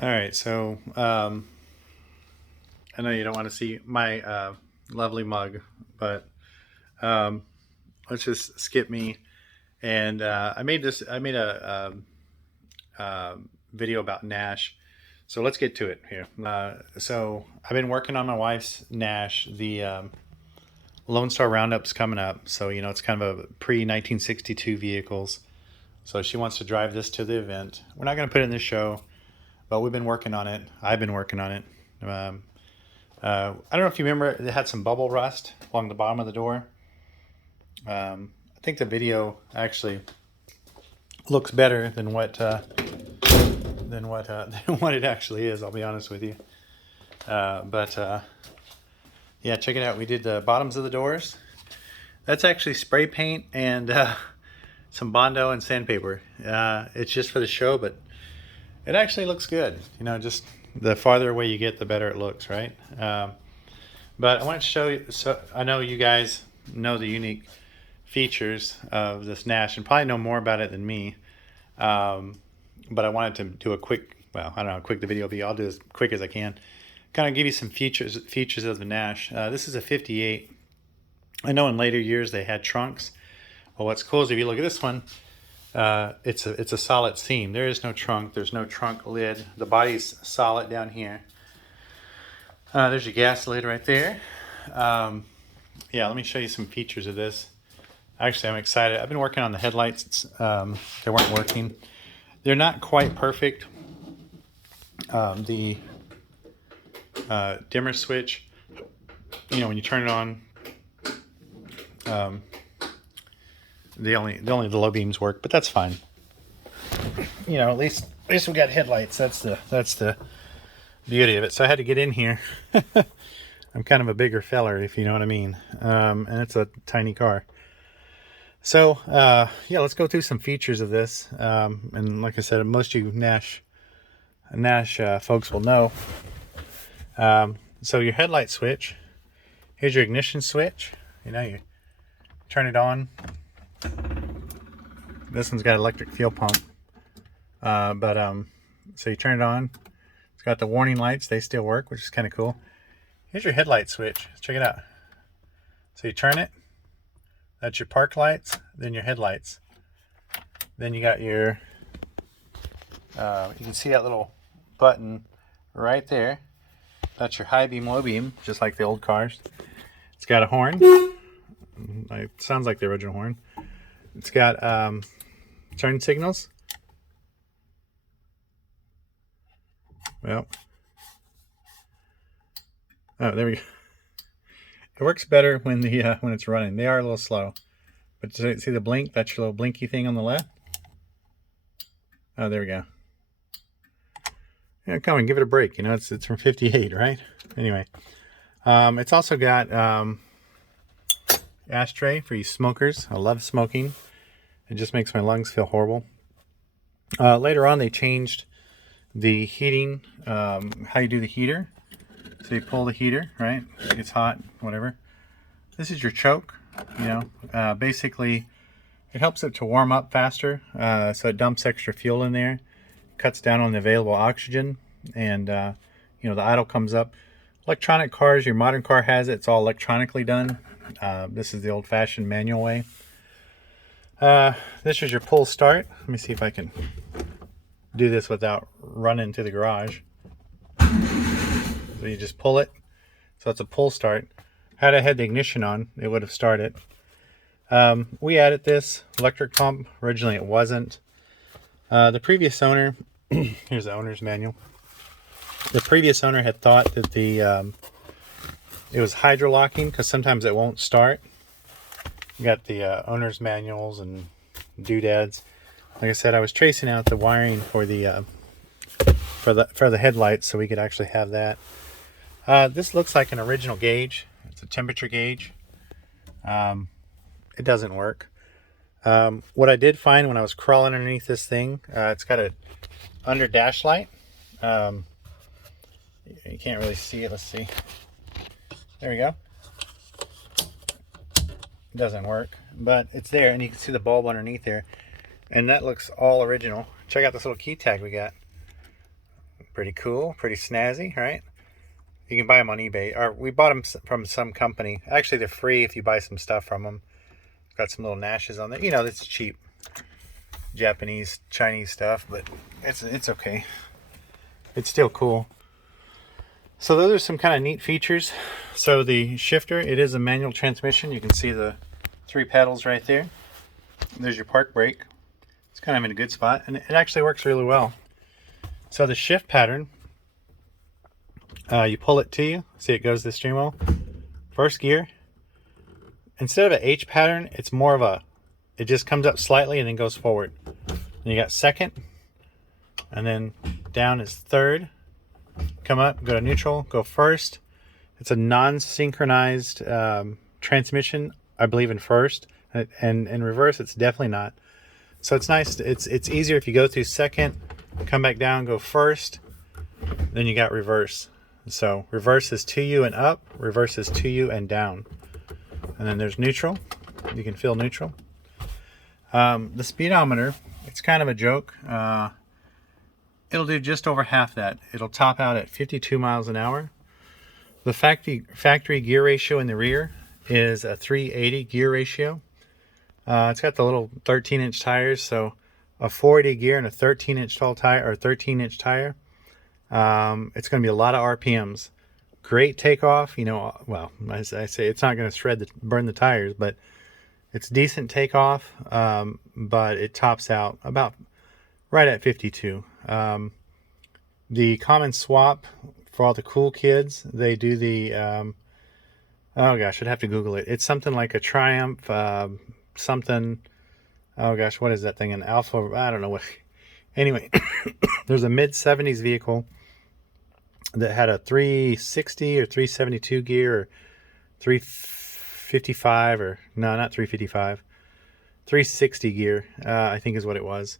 All right, so I know you don't want to see my lovely mug, but um, let's just skip me. And I made this. I made a video about Nash. So let's get to it here. So I've been working on my wife's Nash. The Lone Star Roundup's coming up, so you know it's kind of a pre 1962 vehicles. So she wants to drive this to the event. We're not going to put it in the show, but we've been working on it. I've been working on it. I don't know if you remember, it had some bubble rust along the bottom of the door. I think the video actually looks better than than what it actually is. I'll be honest with you. But yeah, check it out. We did the bottoms of the doors. That's actually spray paint and some Bondo and sandpaper. It's just for the show, but it actually looks good. You know, just the farther away you get, the better it looks, right? But I wanted to show you. So I know you guys know the unique features of this Nash and probably know more about it than me. But I wanted to do a quick. Well, I don't know how quick the video will be. I'll do as quick as I can. Kind of give you some features of the Nash. This is a '58. I know in later years they had trunks. Well, what's cool is if you look at this one, it's a solid seam. There is no trunk. There's no trunk lid. The body's solid down here. There's your gas lid right there. Yeah, let me show you some features of this. Actually, I'm excited. I've been working on the headlights. They weren't working. They're not quite perfect. The dimmer switch, you know, when you turn it on, the low beams work, but that's fine. You know, at least we got headlights. That's the beauty of it. So I had to get in here. I'm kind of a bigger feller, if you know what I mean. And it's a tiny car. So yeah, let's go through some features of this. And like I said, most of you Nash folks will know. So your headlight switch. Here's your ignition switch. You know, you turn it on. This one's got electric fuel pump. So you turn it on. It's got the warning lights. They still work, which is kind of cool. Here's your headlight switch. Check it out. So you turn it. That's your park lights. Then your headlights. Then you got your, you can see that little button right there. That's your high beam, low beam, just like the old cars. It's got a horn. It sounds like the original horn. It's got turn signals. Well, oh, there we go. It works better when when it's running. They are a little slow, but see the blink? That's your little blinky thing on the left. Oh, there we go. Yeah, come on, give it a break. You know, it's from '58, right? Anyway, it's also got ashtray for you smokers. I love smoking. It just makes my lungs feel horrible. Later on, they changed the heating, how you do the heater. So you pull the heater, right? It gets hot, whatever. This is your choke. You know, basically, it helps it to warm up faster. So it dumps extra fuel in there, cuts down on the available oxygen, and you know, the idle comes up. Electronic cars, your modern car has it. It's all electronically done. This is the old-fashioned manual way. This is your pull start. Let me see if I can do this without running to the garage. So you just pull it. So it's a pull start. Had I had the ignition on, it would have started. We added this electric pump. Originally it wasn't. The previous owner, here's the owner's manual. The previous owner had thought that it was hydrolocking because sometimes it won't start. You got the owner's manuals and doodads. Like I said, I was tracing out the wiring for the headlights so we could actually have that. This looks like an original gauge. It's a temperature gauge. It doesn't work. What I did find when I was crawling underneath this thing, it's got a under dash light. You can't really see it. Let's see. There we go. It doesn't work, but it's there, and you can see the bulb underneath there, and that looks all original. Check out this little key tag we got. Pretty cool, pretty snazzy, right? You can buy them on eBay, or we bought them from some company. Actually, they're free if you buy some stuff from them. Got some little nashes on there. You know, it's cheap Japanese, Chinese stuff, but it's okay. It's still cool. So those are some kind of neat features. So the shifter, it is a manual transmission. You can see the 3 pedals right there. There's your park brake. It's kind of in a good spot, and it actually works really well. So the shift pattern, you pull it to you. See, it goes the steering wheel. First gear. Instead of an H pattern, it's more of a, it just comes up slightly and then goes forward. And you got second, and then down is third. Come up, go to neutral, go first. It's a non-synchronized transmission, I believe, in first, and in reverse it's definitely not. So it's nice. It's easier if you go through second, come back down, go first, then you got reverse. So reverse is to you and up, reverse is to you and down, and then there's neutral. You can feel neutral. The speedometer, it's kind of a joke. It'll do just over half that. It'll top out at 52 miles an hour. The factory gear ratio in the rear is a 380 gear ratio. It's got the little 13-inch tires, so a 480 gear and a 13-inch tall tire, or 13-inch tire. It's going to be a lot of RPMs. Great takeoff. You know, well, as I say, it's not going to burn the tires, but it's decent takeoff. But it tops out about right at 52. The common swap for all the cool kids, they do the oh gosh, I'd have to Google it. It's something like a Triumph, something, oh gosh, what is that thing, an Alpha, I don't know what. Anyway, there's a mid-70s vehicle that had a 360 or 372 gear, or 355, or no, not 355, 360 gear, I think is what it was.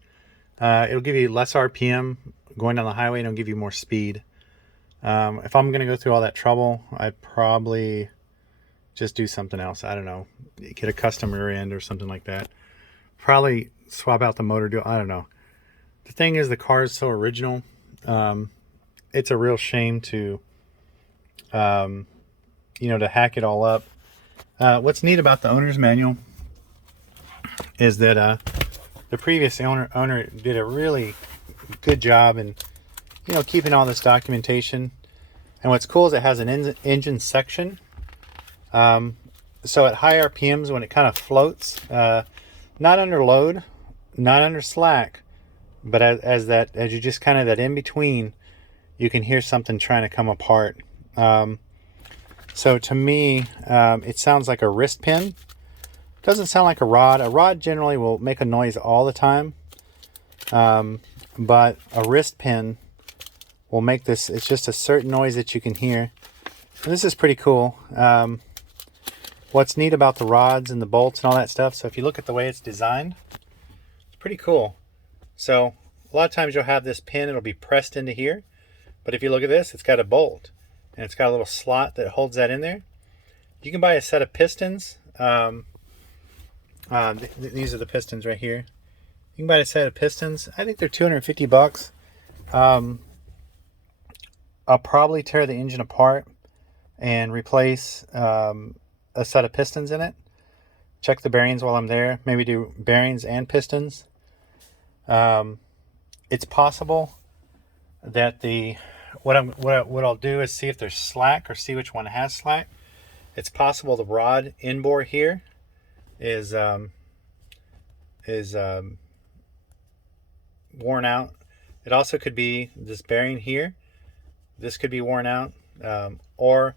It'll give you less RPM going down the highway, and it'll give you more speed. If I'm going to go through all that trouble, I'd probably just do something else. I don't know. Get a custom rear end or something like that. Probably swap out the motor. I don't know. The thing is, the car is so original. It's a real shame to, to hack it all up. What's neat about the owner's manual is that the previous owner did a really good job in, keeping all this documentation. And what's cool is it has an engine section. So at high RPMs, when it kind of floats, not under load, not under slack, but as you just kind of that in between, you can hear something trying to come apart. So to me, it sounds like a wrist pin. Doesn't sound like a rod. A rod generally will make a noise all the time, but a wrist pin will make this. It's just a certain noise that you can hear. And this is pretty cool. What's neat about the rods and the bolts and all that stuff, so if you look at the way it's designed, it's pretty cool. So a lot of times you'll have this pin, it'll be pressed into here, but if you look at this, it's got a bolt, and it's got a little slot that holds that in there. You can buy a set of pistons. These are the pistons right here. You can buy a set of pistons. I think they're $250. I'll probably tear the engine apart and replace a set of pistons in it. Check the bearings while I'm there. Maybe do bearings and pistons. It's possible that what I'll do is see if there's slack, or see which one has slack. It's possible the rod end bore here is worn out. It also could be this bearing here. This could be worn out, or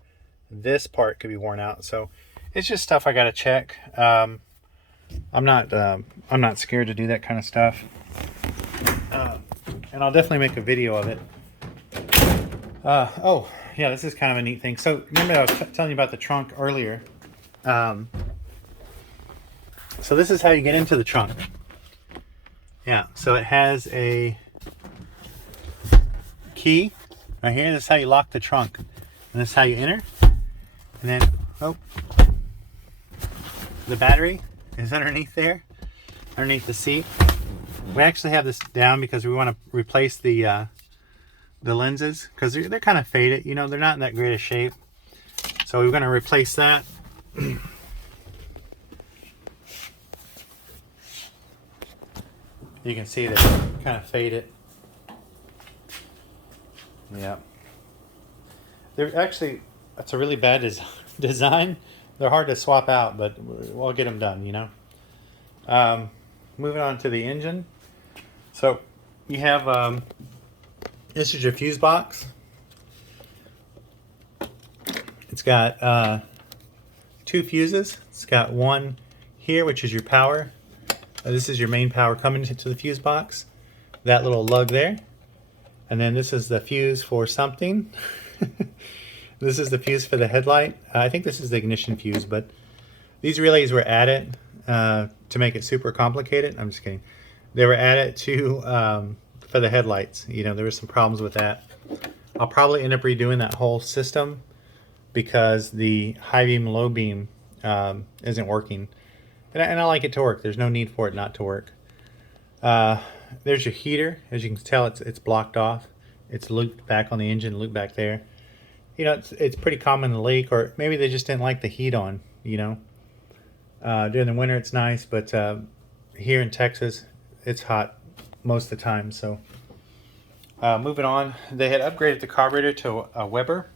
this part could be worn out. So it's just stuff I got to check. I'm not scared to do that kind of stuff, and I'll definitely make a video of it. Oh yeah, this is kind of a neat thing. So remember I was telling you about the trunk earlier. So this is how you get into the trunk. Yeah, so it has a key right here. This is how you lock the trunk, and this is how you enter. And then, the battery is underneath there, underneath the seat. We actually have this down because we want to replace the the lenses, because they're kind of faded. You know, they're not in that great a shape. So we're going to replace that. You can see they're kind of faded. Yeah. They're actually, it's a really bad design. They're hard to swap out, but we'll get them done, you know. Moving on to the engine. So you have, this is your fuse box. It's got 2 fuses. It's got one here, which is your power. This is your main power coming into the fuse box. That little lug there. And then this is the fuse for something. This is the fuse for the headlight. I think this is the ignition fuse, but these relays were added to make it super complicated. I'm just kidding. They were added to for the headlights. You know, there were some problems with that. I'll probably end up redoing that whole system because the high beam, low beam isn't working. And I like it to work. There's no need for it not to work. There's your heater. As you can tell, it's blocked off. It's looped back on the engine, looped back there. You know, it's pretty common to leak, or maybe they just didn't like the heat on, you know. During the winter, it's nice, but here in Texas, it's hot most of the time. So moving on, they had upgraded the carburetor to a Weber.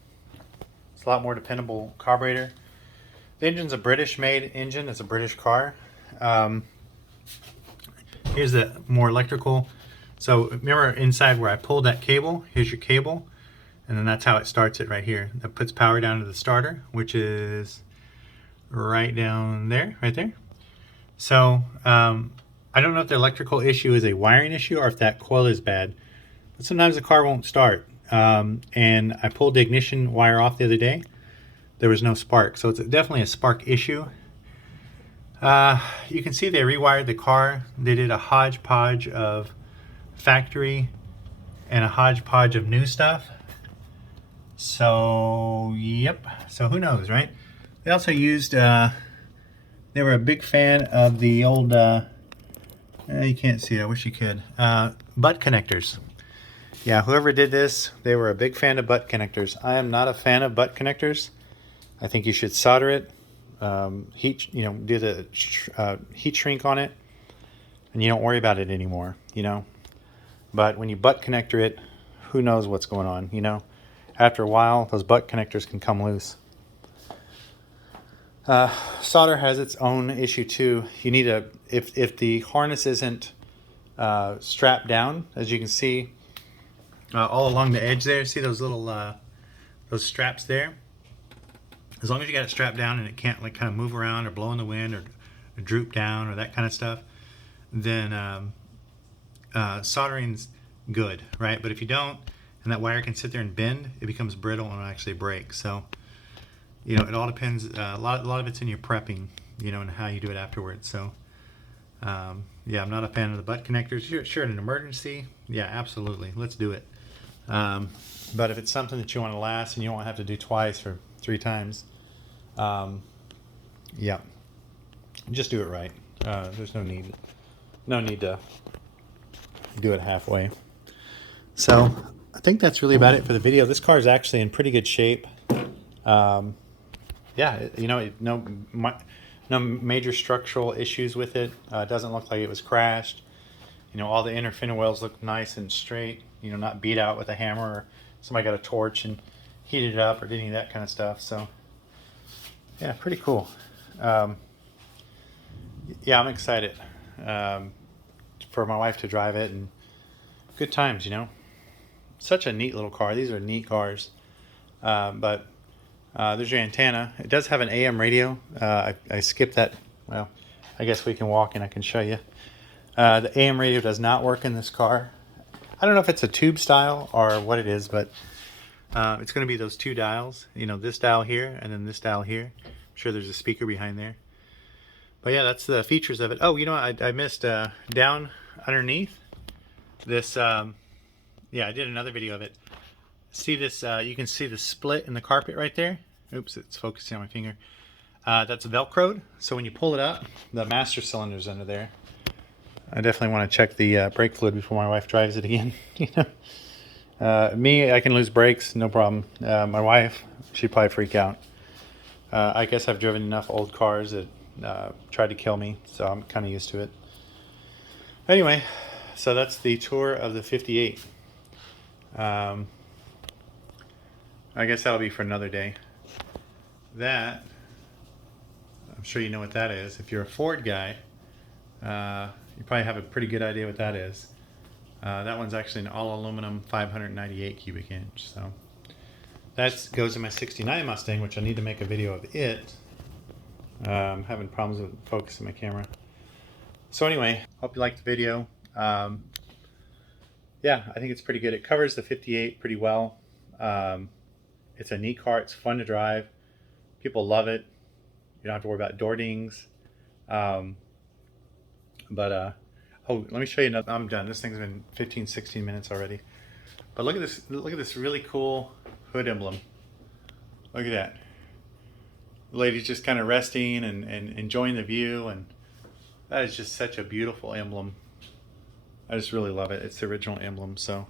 It's a lot more dependable carburetor. The engine's a British-made engine. It's a British car. Here's the more electrical. So remember inside where I pulled that cable? Here's your cable. And then that's how it starts it right here. That puts power down to the starter, which is right down there, right there. So I don't know if the electrical issue is a wiring issue or if that coil is bad. But sometimes the car won't start. And I pulled the ignition wire off the other day. There was no spark. So it's definitely a spark issue. You can see they rewired the car. They did a hodgepodge of factory and a hodgepodge of new stuff. So, yep. So who knows, right? They also used, they were a big fan of the old, you can't see it, I wish you could, butt connectors. Yeah, whoever did this, they were a big fan of butt connectors. I am not a fan of butt connectors. I think you should solder it, heat, you know, do the heat shrink on it, and you don't worry about it anymore, you know. But when you butt connector it, who knows what's going on, you know. After a while, those butt connectors can come loose. Solder has its own issue too. You need a, if the harness isn't strapped down, as you can see, all along the edge there, see those little those straps there? As long as you got it strapped down and it can't like kind of move around or blow in the wind or droop down or that kind of stuff, then soldering's good, right? But if you don't, and that wire can sit there and bend, it becomes brittle and it'll actually break. So, you know, it all depends. A lot of it's in your prepping, you know, and how you do it afterwards. So, yeah, I'm not a fan of the butt connectors. Sure, in an emergency, yeah, absolutely, let's do it. But if it's something that you want to last and you don't have to do twice or 3 times, yeah, just do it right. There's no need to do it halfway. So I think that's really about it for the video. This car is actually in pretty good shape. Yeah, you know, no major structural issues with it. It doesn't look like it was crashed. You know, all the inner fender wells look nice and straight. You know, not beat out with a hammer or somebody got a torch and heated it up or did any of that kind of stuff. So, yeah, pretty cool. Yeah, I'm excited for my wife to drive it, and good times, you know. Such a neat little car. These are neat cars. But there's your antenna. It does have an AM radio. I skipped that. Well, I guess we can walk and I can show you. The AM radio does not work in this car. I don't know if it's a tube style or what it is, but it's going to be those 2 dials. You know, this dial here and then this dial here. I'm sure there's a speaker behind there. But yeah, that's the features of it. Oh, you know what? I missed down underneath this. Yeah, I did another video of it. See this? You can see the split in the carpet right there. Oops, it's focusing on my finger. That's Velcroed. So when you pull it up, the master cylinder's under there. I definitely want to check the brake fluid before my wife drives it again. You know, Me, I can lose brakes, no problem. My wife, she'd probably freak out. I guess I've driven enough old cars that tried to kill me, so I'm kind of used to it. Anyway, so that's the tour of the 58. I guess that'll be for another day. That, I'm sure you know what that is. If you're a Ford guy, you probably have a pretty good idea what that is. That one's actually an all aluminum 598 cubic inch. So that goes in my 69 Mustang, which I need to make a video of it. I'm having problems with focusing my camera. So anyway, hope you liked the video. Yeah, I think it's pretty good. It covers the 58 pretty well. It's a neat car. It's fun to drive. People love it. You don't have to worry about door dings. Oh, let me show you another. I'm done. This thing's been 15, 16 minutes already. But look at this. Look at this really cool hood emblem. Look at that. The lady's just kind of resting and enjoying the view, and that is just such a beautiful emblem. I just really love it. It's the original emblem, so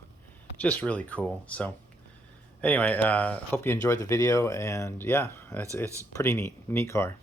just really cool. So anyway, hope you enjoyed the video, and yeah, it's pretty neat car.